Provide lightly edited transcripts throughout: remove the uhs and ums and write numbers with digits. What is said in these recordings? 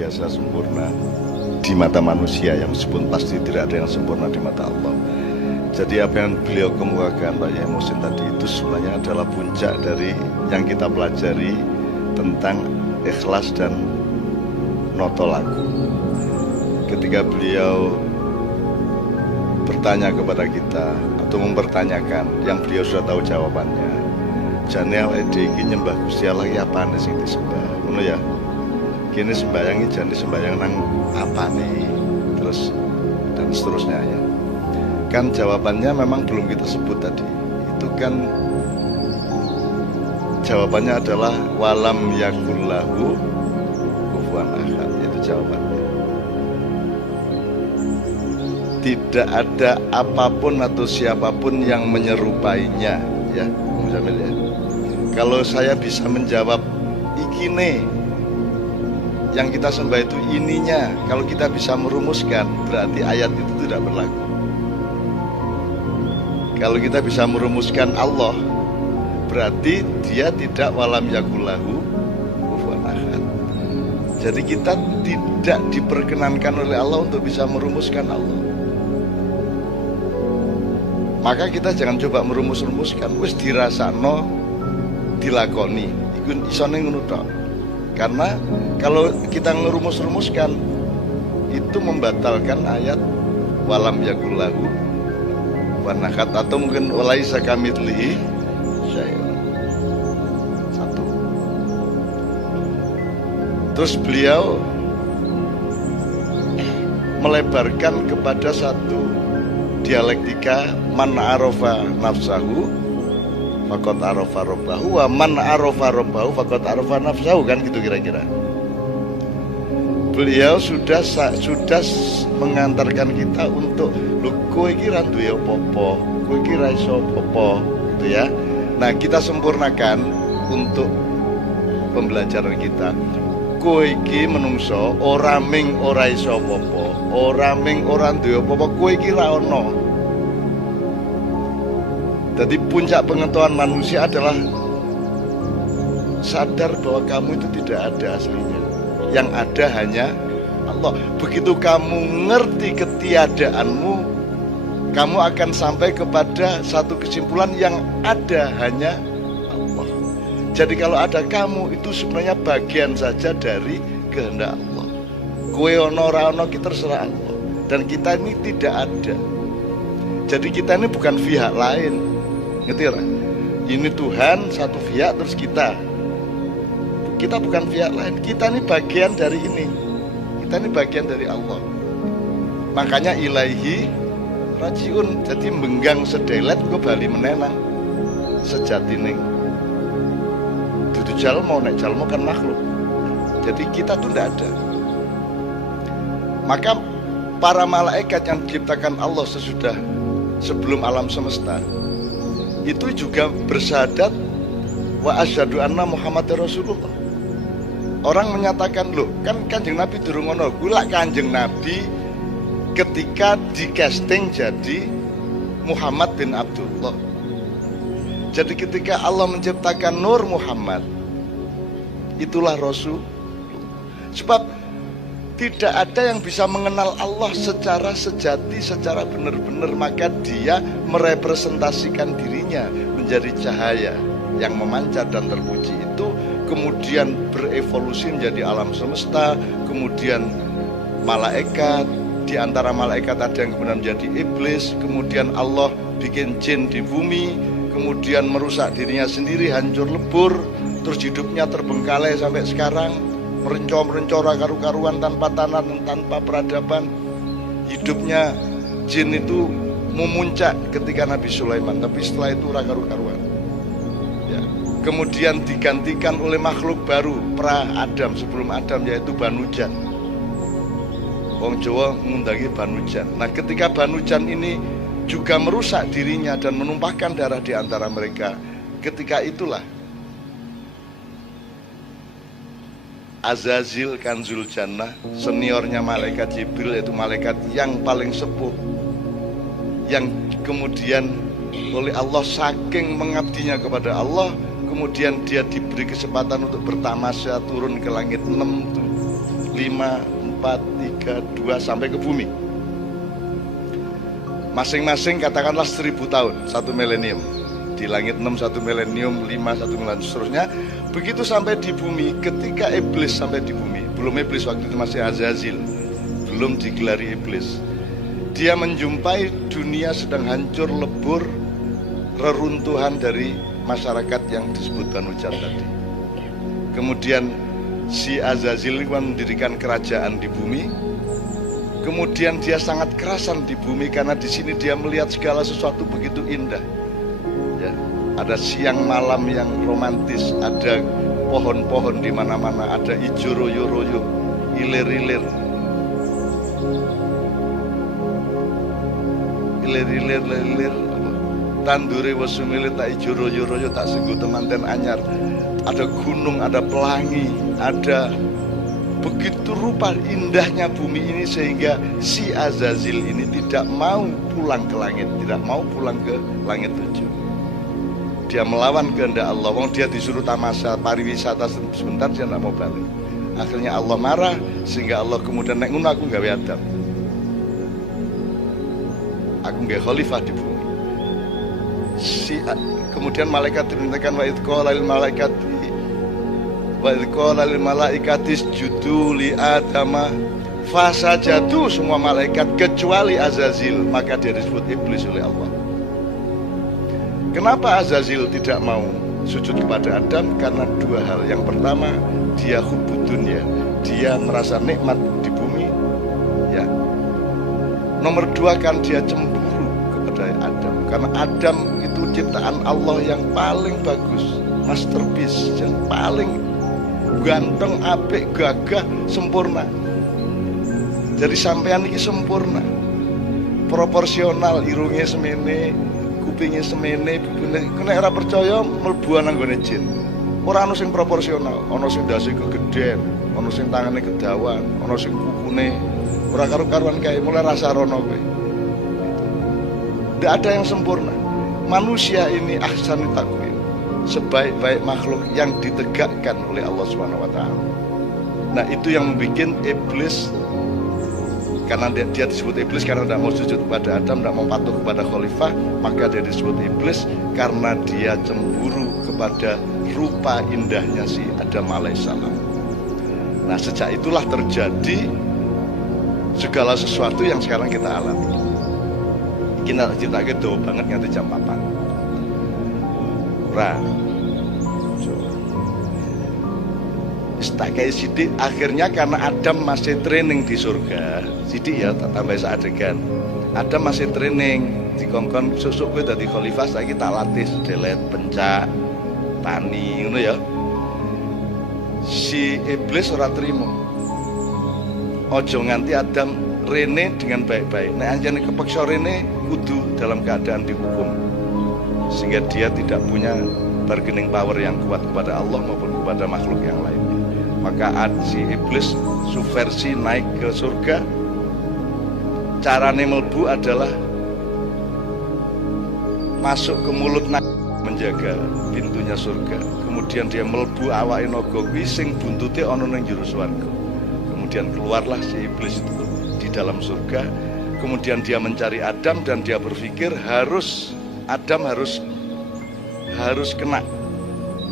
biasa sempurna di mata manusia, yang meskipun pasti tidak ada yang sempurna di mata Allah. Jadi apa yang beliau kemukakan Pak Yai Muhsin tadi itu sebenarnya adalah puncak dari yang kita pelajari tentang ikhlas dan noto lagu. Ketika beliau bertanya kepada kita atau mempertanyakan yang beliau sudah tahu jawabannya, jane awake dhewe iki nyembah Gusti Allah iki apane sing disembah, ngono ya. Kini sembayangi jane sembayang nang apane, terus dan seterusnya ya. Kan jawabannya memang belum kita sebut tadi. Itu kan jawabannya adalah walam yakullahu kufuwan ahad, itu jawabannya. Tidak ada apapun atau siapapun yang menyerupainya, ya, Bung Jamil ya. Kalau saya bisa menjawab ikine, yang kita sembah itu ininya, kalau kita bisa merumuskan, berarti ayat itu tidak berlaku. Kalau kita bisa merumuskan Allah, berarti dia tidak walam yakullahu kufuwan ahad. Jadi kita tidak diperkenankan oleh Allah untuk bisa merumuskan Allah. Maka kita jangan coba merumus-rumuskan, wis dirasakno, dilakoni, iku isone ngono tok. Karena kalau kita ngerumus-rumuskan itu membatalkan ayat walam yakullahu wanakat, atau mungkin walaisa kamitslihi syai'un. Satu. Terus beliau melebarkan kepada satu dialektika, man arafa nafsahu faqad arafa rabbahu wa man arafa rabbahu faqad arafa nafsahu, kan gitu kira-kira. Beliau sudah mengantarkan kita untuk lho kowe iki ra duwe apa-apa, kowe iki ra iso apa-apa gitu ya. Nah, kita sempurnakan untuk pembelajaran kita. Kowe iki menungso ora ming ora iso apa-apa, ora ming ora duwe apa-apa, kowe iki ra ono. Jadi puncak pengetahuan manusia adalah sadar bahwa kamu itu tidak ada aslinya. Yang ada hanya Allah. Begitu kamu ngerti ketiadaanmu, kamu akan sampai kepada satu kesimpulan yang ada hanya Allah. Jadi kalau ada kamu, itu sebenarnya bagian saja dari kehendak Allah. Kowe ono ora ono kita terserah Allah. Dan kita ini tidak ada. Jadi kita ini bukan pihak lain. Ngerti ya? Ini Tuhan satu pihak, terus kita bukan pihak lain. Kita ini bagian dari ini. Kita ini bagian dari Allah. Makanya ilaihi rajiun. Jadi menggang sedelet gue bali menenang sejatine. Dudu jalmo, nek jalmo kan makhluk. Jadi kita tuh tidak ada. Maka para malaikat yang diciptakan Allah sebelum alam semesta itu juga bersyahadat wa asyhadu anna Muhammadar Rasulullah. Orang menyatakan, loh kan Kanjeng Nabi durung ngono. Gula Kanjeng Nabi ketika di casting jadi Muhammad bin Abdullah. Jadi ketika Allah menciptakan Nur Muhammad, itulah Rasul. Sebab tidak ada yang bisa mengenal Allah secara sejati, secara benar-benar. Maka dia merepresentasikan dirinya menjadi cahaya yang memancar dan terpuji itu, kemudian berevolusi menjadi alam semesta, kemudian malaikat. Di antara malaikat ada yang kemudian menjadi iblis, kemudian Allah bikin jin di bumi, kemudian merusak dirinya sendiri, hancur lebur, terus hidupnya terbengkalai sampai sekarang, merencor karu-karuan, tanpa tanah dan tanpa peradaban. Hidupnya jin itu memuncak ketika Nabi Sulaiman, tapi setelah itu karu-karuan ya. Kemudian digantikan oleh makhluk baru pra Adam, sebelum Adam, yaitu Banujan. Wong Jawa mengundangi Banujan. Nah, ketika Banujan ini juga merusak dirinya dan menumpahkan darah di antara mereka, ketika itulah Azazil Kanzul Jannah, seniornya malaikat Jibril, yaitu malaikat yang paling sepuh, yang kemudian oleh Allah saking mengabdinya kepada Allah, kemudian dia diberi kesempatan untuk bertamasya turun ke langit 6 5, 4, 3, 2 sampai ke bumi. Masing-masing katakanlah 1000 tahun, 1 milenium. Di langit 6 1 milenium, 5 1 milenium, seterusnya. Begitu sampai di bumi, ketika iblis sampai di bumi, belum iblis waktu itu masih Azazil, belum digelari iblis. Dia menjumpai dunia sedang hancur lebur, reruntuhan dari masyarakat yang disebut Banu Jar tadi. Kemudian si Azazil mendirikan kerajaan di bumi. Kemudian dia sangat kerasan di bumi karena di sini dia melihat segala sesuatu begitu indah. Ya, ada siang malam yang romantis, ada pohon-pohon di mana-mana, ada ijo royo-royo, ilir-ilir, tandure wesumile tak ijo royo-royo tak singgo temanten anyar. Ada gunung, ada pelangi, ada begitu rupa indahnya bumi ini sehingga si Azazil ini tidak mau pulang ke langit, tidak mau pulang ke langit 7. Dia melawan kehendak Allah. Wong dia disuruh tamasya pariwisata sebentar, dia tidak mau balik. Akhirnya Allah marah sehingga Allah kemudian nek ngono aku gawe Adam. Aku gawe khalifah di bumi. Kemudian malaikat dimintakan wa idh qala lil malaikati isjudu li Adama fasajadu, semua malaikat kecuali Azazil, maka dia disebut iblis oleh Allah. Kenapa Azazil tidak mau sujud kepada Adam? Karena dua hal. Yang pertama, dia hubbud dunya, dia merasa nikmat di bumi, ya. Nomor dua kan dia cemburu kepada Adam, karena Adam itu ciptaan Allah yang paling bagus, masterpiece, yang paling ganteng, apik, gagah, sempurna. Jadi sampean iki sempurna, proporsional, irungnya semene, kupingnya semene, nek ora percaya mlebu nang gone jin. Ora ono sing proporsional, ono sing ndase kegeden, ono sing tangane kedawan, ono sing kukune ora karo-karuan kae, mulai rasa rono kowe. Tidak ada yang sempurna. Manusia ini ahsanut taqwim, sebaik-baik makhluk yang ditegakkan oleh Allah Subhanahu wa taala. Nah, itu yang membuat iblis, karena dia disebut iblis karena tidak mau sujud kepada Adam, tidak mau patuh kepada khalifah, maka dia disebut iblis karena dia cemburu kepada rupa indahnya si Adam alaihissalam. Nah, sejak itulah terjadi segala sesuatu yang sekarang kita alami. Kita cerita gitu banget nganti jam 4. Istakai sidik, akhirnya karena Adam masih training di surga, sidik ya tak tambah adegan. Adam masih training dikongkon susuk kowe dadi khalifah, saiki tak latih delet, pencak, tani ngono ya. Si iblis ora trimo. Ojo nganti Adam rene dengan baik-baik. Nek anjane kepeksa rene kudu dalam keadaan dihukum, sehingga dia tidak punya bargaining power yang kuat kepada Allah maupun kepada makhluk yang lain. Maka si iblis subversi naik ke surga. Carane melbu adalah masuk ke mulut menjaga pintunya surga. Kemudian dia melbu awake naga kuwi sing buntute ana ning jero swarga. Kemudian keluarlah si iblis itu di dalam surga. Kemudian dia mencari Adam dan dia berpikir Adam harus kena.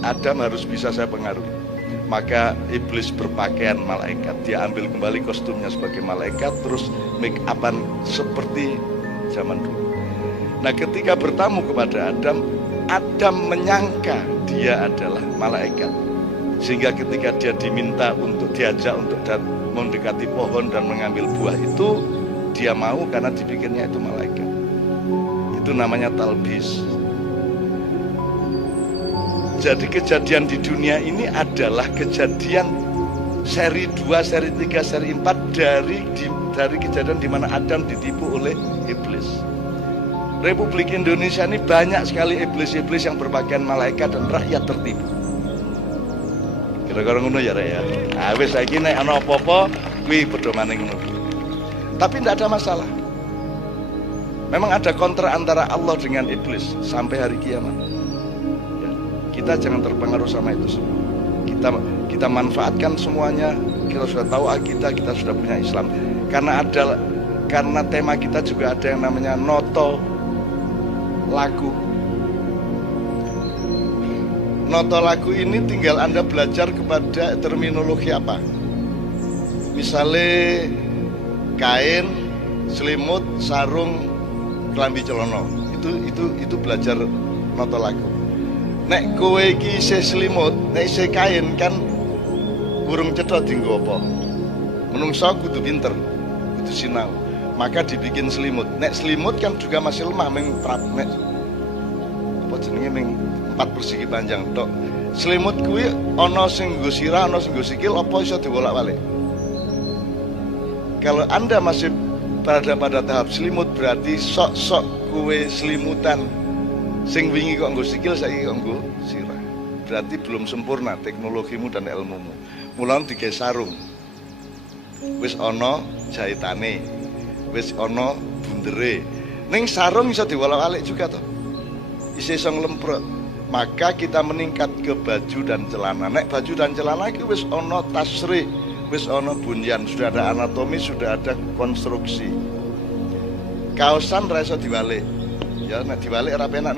Adam harus bisa saya pengaruhi. Maka iblis berpakaian malaikat, dia ambil kembali kostumnya sebagai malaikat, terus make upan seperti zaman dulu. Nah, ketika bertamu kepada Adam menyangka dia adalah malaikat, sehingga ketika dia diminta untuk diajak untuk mendekati pohon dan mengambil buah itu, dia mau karena dipikirnya itu malaikat. Itu namanya talbis. Jadi kejadian di dunia ini adalah kejadian seri 2, seri 3, seri 4 dari kejadian di mana Adam ditipu oleh iblis. Republik Indonesia ini banyak sekali iblis-iblis yang berpakaian malaikat dan rakyat tertipu. Kira-kira ngono ya, Rek ya. Nah, wis saiki nek ana apa-apa kuwi padha maning ngono. Tapi tidak ada masalah. Memang ada kontra antara Allah dengan iblis sampai hari kiamat. Kita jangan terpengaruh sama itu semua. Kita kita manfaatkan semuanya. Kita sudah tahu akidah, kita sudah punya Islam. Karena tema kita juga ada yang namanya noto lagu. Noto lagu ini tinggal Anda belajar kepada terminologi apa. Misalnya kain, selimut, sarung, kelambi celono. Itu belajar noto lagu. Nek kowe iki isih selimut, nek isih kain kan burung cedhak dienggo apa? Menungso kudu pinter, kudu sinau. Maka dibikin selimut. Nek selimut kan juga masih lemah ming nek apa jenenge ming 4 persegi panjang tok. Selimut kuwi ana sing nggo sirah, ana sing nggo sikil, apa iso dibolak-balik? Kalau Anda masih pada tahap selimut, berarti sok-sok kuwe selimutan. Sing wingi kok nggo sikil, saiki kok nggo sirah. Berarti belum sempurna teknologimu dan ilmumu. Mulan digawe sarung. Wis ana jahitane. Wis ana bundere. Ning sarung iso diwolak-walik juga toh. Isih iso nglemprek. Maka kita meningkat ke baju dan celana. Nek baju dan celana iki wis ana tasrih, wis ana bunyan, sudah ada anatomi, sudah ada konstruksi. Kaosan ra iso diwalik. Ya nek diwalik ra penak.